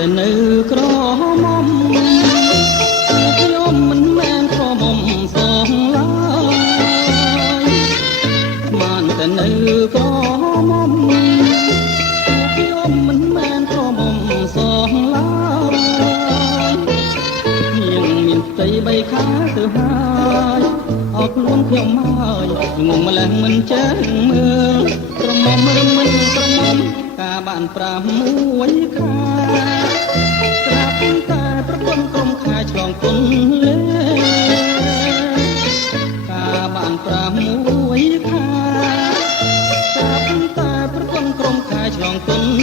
តែនៅក្រមុំខ្ញុំមិនមែនក្រមុំសងឡើយបានតែនៅក្រមុំខ្ញុំមិនមែនក្រមុំសងឡើយខ្ញុំមានផ្ទៃបីខាទៅហើយអស់ខ្លួនខ្ញុំហើយងងម្លេះមិនចេះមើលក្រមុំឬមិនក្រមុំការបានប្រាំមួយខាស្រាប់តែប្រពន្ធក្រុមខែឆ្លងគុណលេការបានប្រាំមួយខាស្រាប់តែប្រពន្ធក្រុមខែឆ្លងគុណ